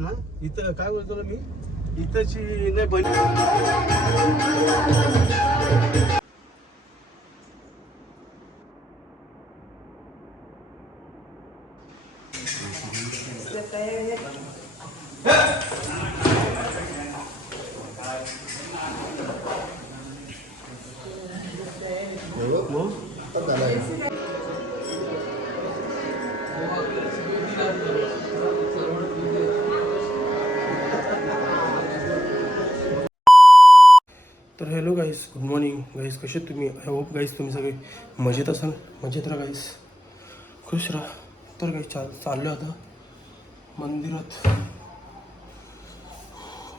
ना इथं काय बोलतो ना मी इथंची नाही बनी तर हॅलो गाईस, गुड मॉर्निंग गाईस. कसे तुम्ही? आय होप गाईस तुम्ही सगळे मजेत असाल. मजेत राहा गाईस, खुश राहा. तर गाईस चाललो आता मंदिरात.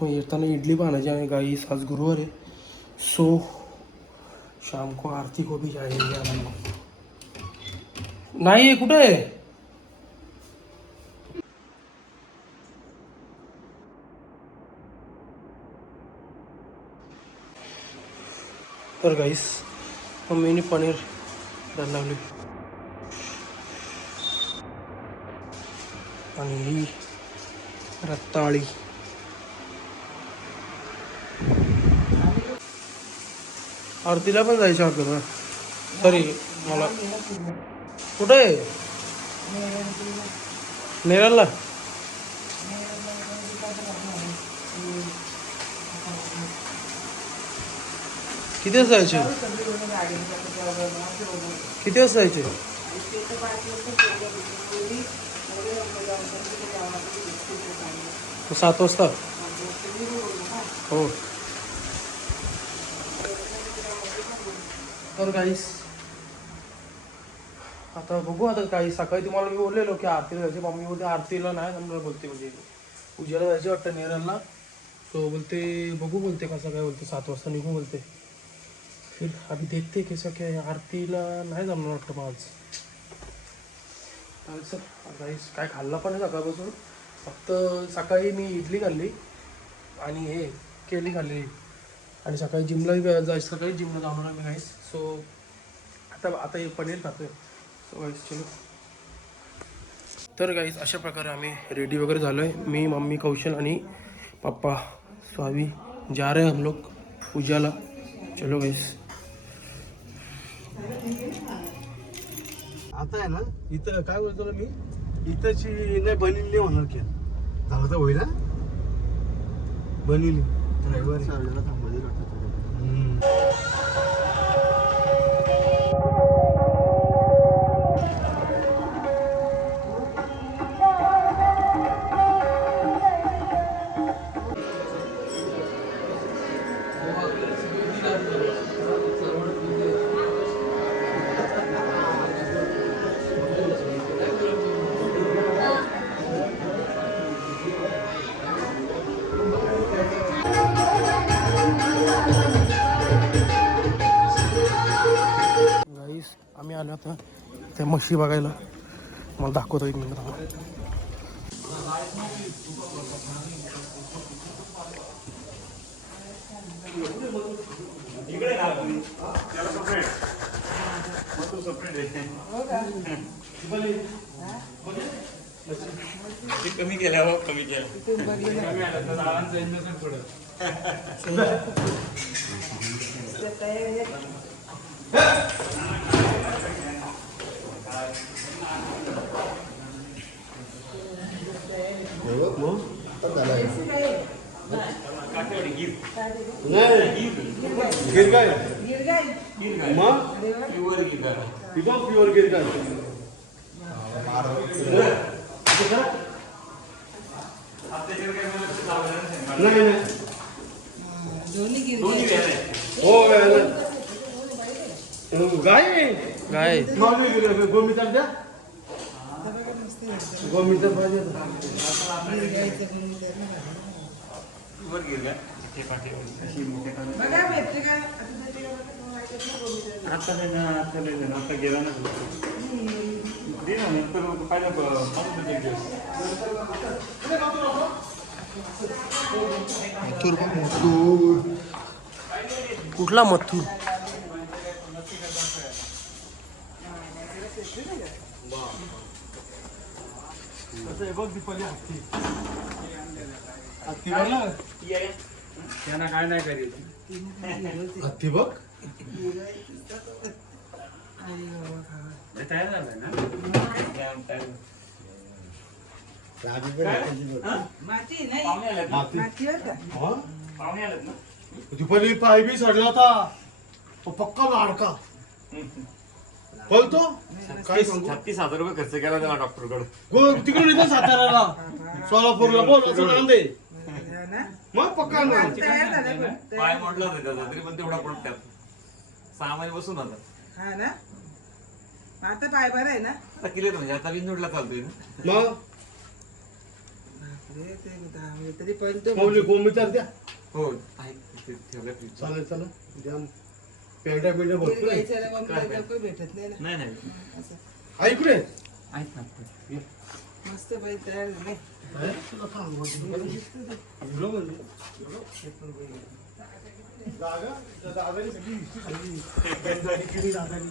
येताना इडली पाहायची आहे गाईस. आज गुरुवार आहे, सो शाम को आरती को भी जाएंगे हम लोग. नाही कुठे आहे? तर गाईस मम्मीने पनीर द्यायला लावली आणि ही रताळी. आरतीला पण जायचं होतं ना. सॉरी, मला कुठं आहे? नेरलला. किती वाजता जायचे? किती वाजता जायचे? 7 वाजता. हो. तर गाईस आता बघू. आता काही सकाळी तुम्हाला मी बोललेलो की आरतीला जायचे. मम्मी बोलते आरतीला नाही जमणार बोलते, म्हणजे उद्याला जायचे वाटतं नेरलला. तो बोलते बघू, बोलते कसं काय, बोलते 7 वाजता निघू बोलते. फिर अभी देखते कैसा क्या है. आरतीला नाही जमणार वाटतं मग आज. सर गाईस काय खाल्लं पण नाही सकाळपासून. फक्त सकाळी मी इडली खाल्ली आणि हे केली खाल्ली. आणि सकाळी जिमला जायचं, सकाळी जिमला जाणार आहे मी गाईस. सो आता हे पनीर खातोय. सो गाईस चलो. तर गाईस अशा प्रकारे आम्ही रेडी वगैरे झालो आहे. मी, मम्मी, कौशल आणि पप्पा स्वामी जा रहे हैं हम लोग पूजाला. चलो गाईस. आता आहे ना इथं काय बोलतो ना मी इथंची नाही बनलेली होणार की झालं तर होईल ना बनलेली आम्ही आलो आता त्या म्हशी बघायला. मला दाखवतो एक मिनिट. कमी केल्या हो, कमी केल्या. गिरगाय मग प्युअर गिरगाय नाही हो गाय गाय गोमीतर द्या. गोमीतर पाहिजे आता गेला ना दे ना नंतर पाहिलं कुठला मथुर? बघ दीपाली हत्ती हत्ती बघ ना त्यांना काय नाही करायचं हत्ती बघ तयार झालंय ना माती नाही पाहुणे आलेत ना माती होता हा? पाहुणे आलेत ना दुपारी पाय बी सडला होता तो पक्का लाडका बोलतो काय सांगू 36,000 रुपये खर्च केला त्याला डॉक्टरकडे तिकडून येतो साताऱ्याला सोलापूरला बोल असं नांदे हा ना मग पक्का ना तयार झालं पण. पाय मोडला होता त्याचा तरी पण तेवढा पडत त्यात 6 महिने बसून होता हा ना आता पाय बरं आहे ना आता क्लिअर म्हणजे आता बिनजोडला चालतोय ना मग बापरे, ते म्हणजे तरी पहिले तो माऊली गोमी तर द्या हो आहे ते ठेवलं फ्रीज चालेल चला द्या पेंड्या बिंड्या भरपूर आहे. गायच्या मम्मीला लवकर भेटत नाही ना नाही नाही असं आहे इकडे आहेत ना मस्त बाई तयार झाले आहे? तुला सांगू एवढं म्हणजे जागा त्या दादाने सगळी हिस्ट्री सांगली बेंदारी केली दादानी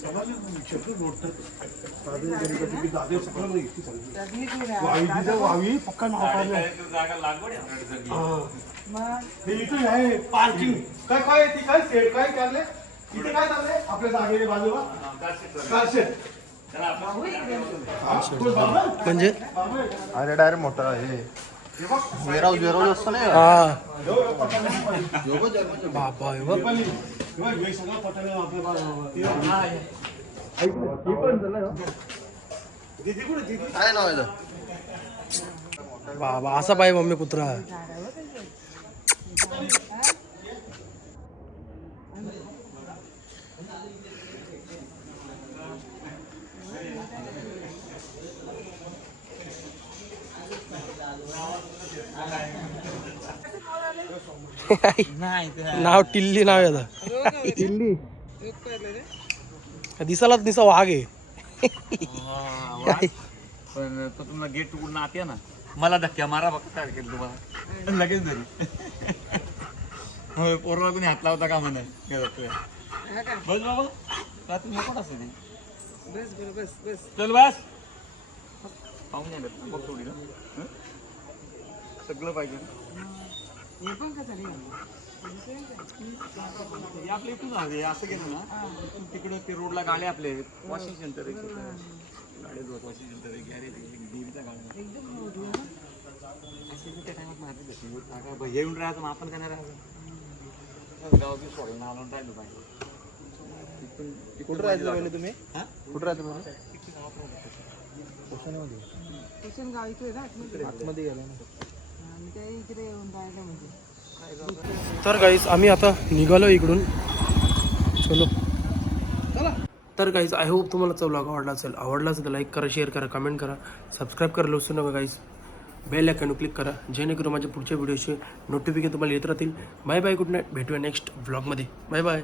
समाजात क्षेत्र मोठं दादा सगळं मला हिस्ट्री सांगली सगळी गुन्हा. वावी वावी पक्का नाव काढलं जागा लागवड आहे आपल्याकडे सगळी. हा. मग हे इथे आहे पार्किंग काय काय ती काय सेट काय चालले इथे काय चाललंय आपल्या जागेने बाजूला कारशेड त्याला आपण भाऊ इकडे. म्हणजे अरे डायरेक्ट मोठा आहे वेराव वेराव असतं नाही हा बाबा हे बघ. काय नाव आहे बाबा असा पाहिजे मम्मी कुत्रा नाव टिल्ली नाव आहे आता टिल्ली एक पाहिलं रे. दिसालाच दिसा वाघ आहे पण तो तुम्हाला गेट उघडून आत या ना मला धक्क्या मारा बघ काय केलं तुम्हाला लगेच घरी हो पोराला कोणी हात लावता का म्हणा हा का? बस बाबा रात्री नको असते ते बस बरं बस बस चल बस पाहुणे आलेत ना, बघ थोडी ना हं? सगळं पाहिजे ना. हे पण का झाली हे आपल्या इथून आहे असं गेलं ना इथून तिकडे ते रोडला गाड्या आपले आहेत वॉशिंग सेंटर आहे गाड्या धुवत वॉशिंग सेंटर आहे गॅरेज आहे देवीचा गाड्या एकदम मोठी आहे ना. असे त्या टायमात मारली तशी हे येऊन राहायचं मग आपण काय नाही राहायचं गाव बी सोडून आलो राहिलो पाहिजे कुठं राहायचं पहिले तुम्ही हा? कुठं राहायचं पहिले स्टेशन गाव इकडे ना आतमध्ये. आतमध्ये गेला ना आणि ते इकडे येऊन राहिलं म्हणजे तर गाईज आम्ही आता निघालो इकडून चलो तर गाईज आय होप तुम्हाला तो व्लॉग आवडला असेल तर लाईक करा शेअर करा कमेंट करा सबस्क्राईब करायला विसरू नका गाईज बेल आयकॉन क्लिक करा जेणेकरून माझ्या पुढच्या व्हिडिओचे नोटिफिकेशन तुम्हाला येत राहतील बाय बाय गुड नाईट भेटूया नेक्स्ट व्लॉगमध्ये बाय बाय